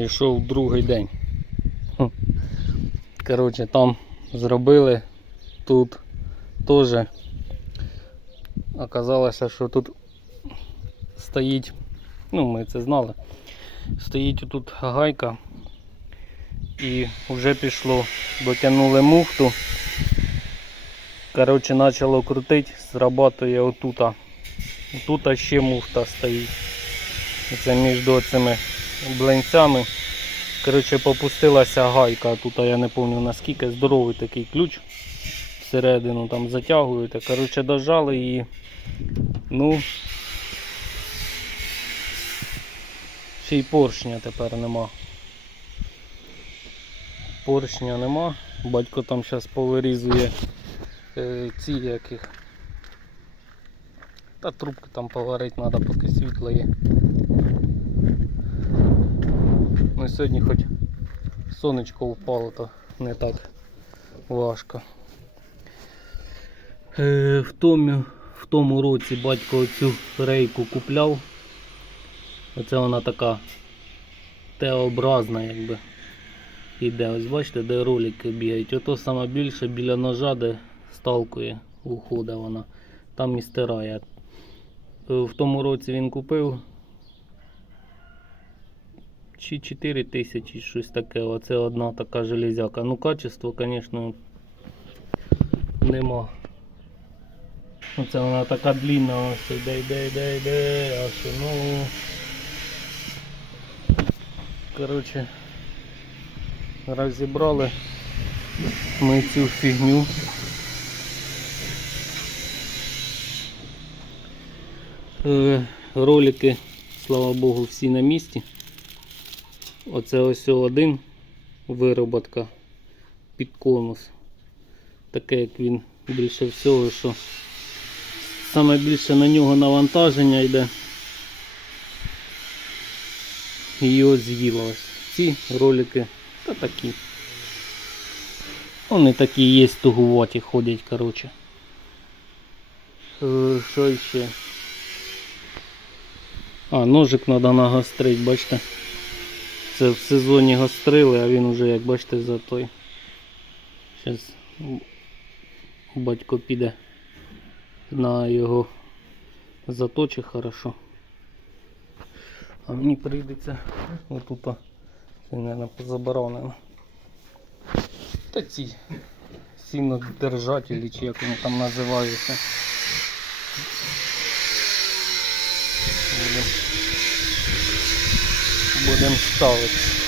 йшов другий день. Коротше, там зробили, тут теж оказалося, що тут стоїть, ну ми це знали, стоїть тут гайка і вже пішло, дотягнули муфту. Коротше, почало крутити, зрабатує отута. Тут ще муфта стоїть. Це між цими блинцями. Коротше, попустилася гайка. Тут я не пам'ятаю наскільки здоровий такий ключ. Всередину там затягуєте. Коротше, дожали її. Ну. Ще й поршня тепер нема. Поршня нема. Батько там зараз повирізує е, ці яких. Та трубки там поварити треба, поки світло є. Ну сьогодні хоч сонечко впало, то не так важко. Е, в, тому, в тому році батько цю рейку купляв. Оце вона така Т-образна якби. Іде, ось бачите, де ролики бігають. Ото саме більше біля ножа, де сталкує, уходить вона. Там і стирає. Е, В тому році він купив чи 4 тисячі, щось таке. Оце одна така железяка. Ну, качество, звісно, нема. Оце вона така длінна, ось йде, йде, йде, йде, аж ну. Коротше, розібрали ми цю фігню. Е, Ролики, слава Богу, всі на місці. Оце ось один вироботка під конус. Таке як він більше всього, що саме більше на нього навантаження йде. І його з'їло ось. Ці ролики та такі. Вони такі є тугуваті ходять, коротше. Е, Що ще? А, ножик треба нагострити, бачите? Це в сезоні гострили, а він уже, як бачите, за той. Зараз батько піде на його заточить хорошо. А мені прийдеться отут, це, мабуть, позаборонено. Та ці сінодержателі, чи як вони там називаються. Будем ставити.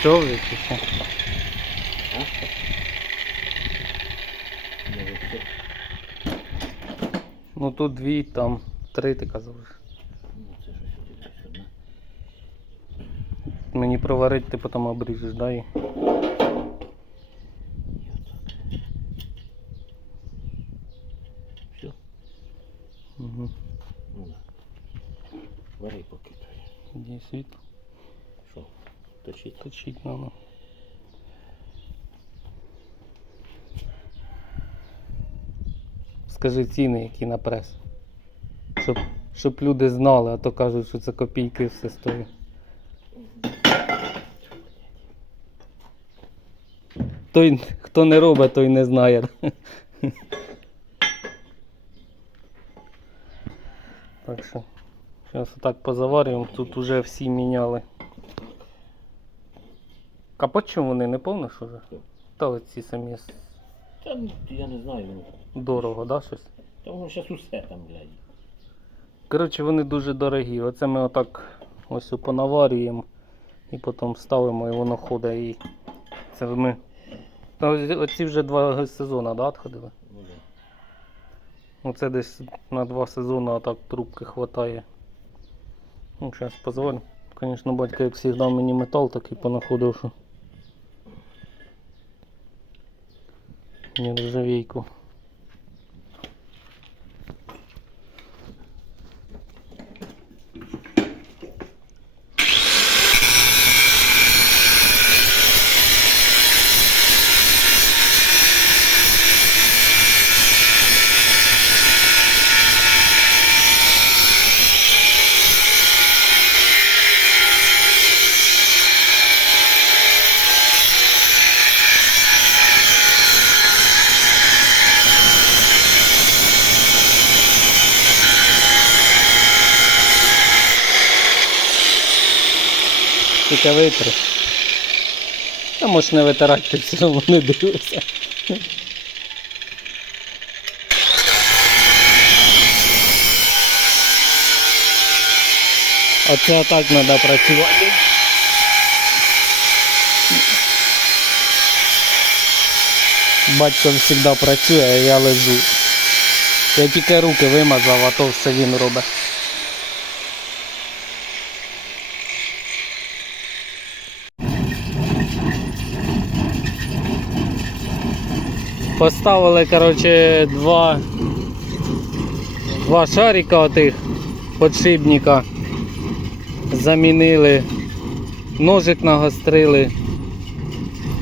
Що ви чи що? Ну тут дві, там три ти казав. Мені проварити, ти потім обріжеш, да? І... Все. Угу. Ну. Вари поки. Є світло. Що? Точить. Точить надо. Скажи ціни, які на прес. Щоб, щоб люди знали, а то кажуть, що це копійки все стоїть. Той, хто не робить, той не знає. Так що, зараз отак позаварюємо, тут уже всі міняли. А по чому вони не помниш уже? Та оці самі Та ну, я не знаю, ну. дорого, да, щось? Та воно зараз усе там, блядь. Коротше, вони дуже дорогі. Оце ми отак ось понаварюємо і потім ставимо і воно ходить. І це ми. Та Оці вже два сезони, да, відходили? Ну, да. Оце десь на два сезони а так трубки хватає. Ну, зараз позволю. Звісно, батько, як завжди, мені метал такий понаходив, що. Нержавейку. Тільки витри. А можеш не витирати, ти все одно не дивишся. А це так треба працювати. Батько завжди працює, а я лежу. Я тільки руки вимазав, а то все він робить. Поставили, короче, два, два шарика отих подшипника. Замінили, ножик нагострили.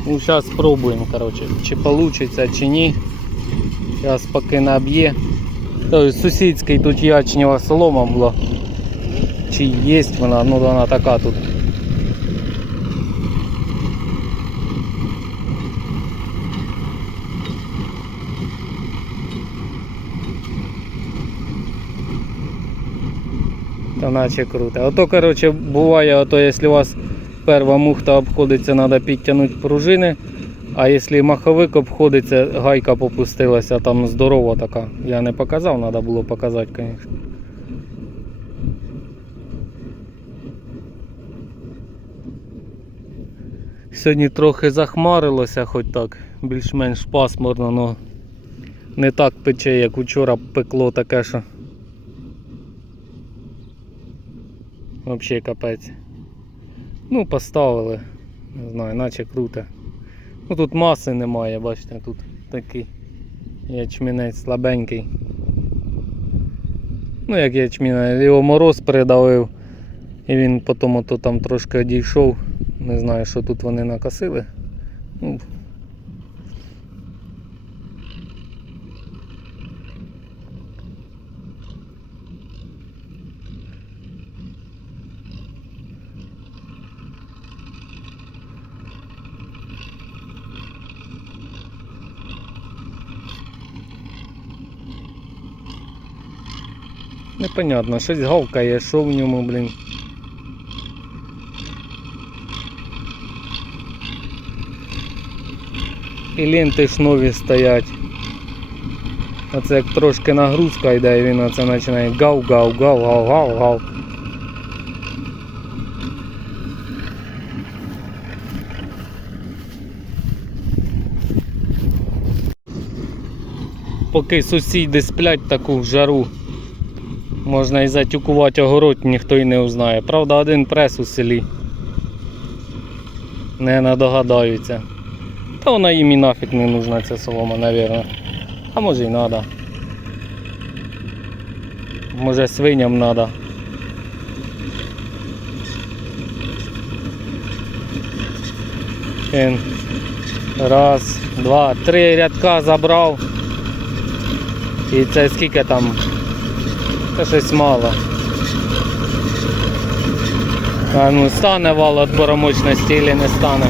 Ну, зараз спробуємо, короче, чи вийде, чи ні. Зараз поки наб'є. Сусідський тут ячнева солома була. Чи є вона, ну вона така тут. Наче круто. Ото, короче, буває, ото, якщо у вас перша мухта обходиться, треба підтягнути пружини. А якщо маховик обходиться, гайка попустилася, там здорова така. Я не показав, треба було показати, звісно. Сьогодні трохи захмарилося, хоч так, більш-менш пасмурно, але не так пече, як вчора пекло таке, що. Взагалі капець. Ну, поставили. Не знаю, наче круто. Ну тут маси немає, бачите, тут такий ячмінець слабенький. Ну як ячмінець, його мороз придавив. І він потім ото там трошки одійшов. Не знаю, що тут вони накосили. Ну, Непонятно, щось гавкає, що в ньому, блін. І ленти ж нові стоять. А це як трошки нагрузка йде і він оце починає гав гав гав гав гав гав. Поки сусіди сплять таку жару. Можна і затюкувати огород, ніхто і не узнає. Правда, один прес у селі. Не надогадаються. Та вона їм і нафіг не нужна ця солома, навірно. А може і надо. Може свиням. Він раз, два, три рядка забрав. І це скільки там це щось мало. А ну стане вал от боромочності, или не стане.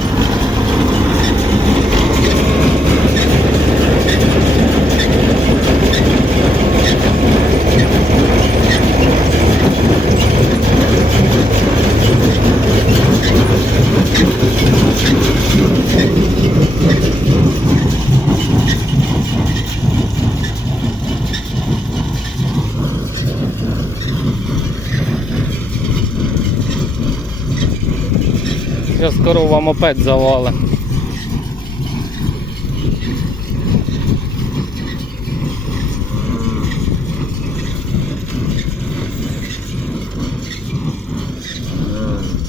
Зараз скоро вам опять завали.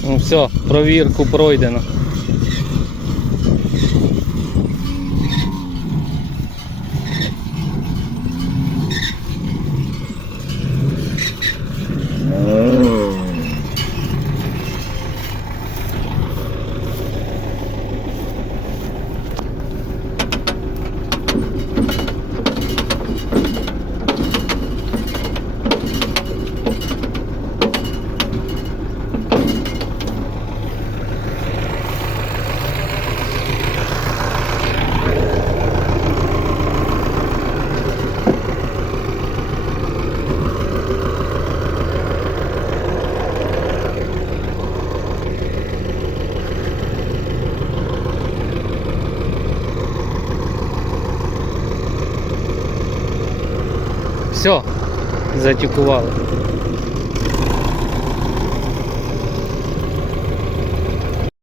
Ну все, провірку пройдено. Все, затікували.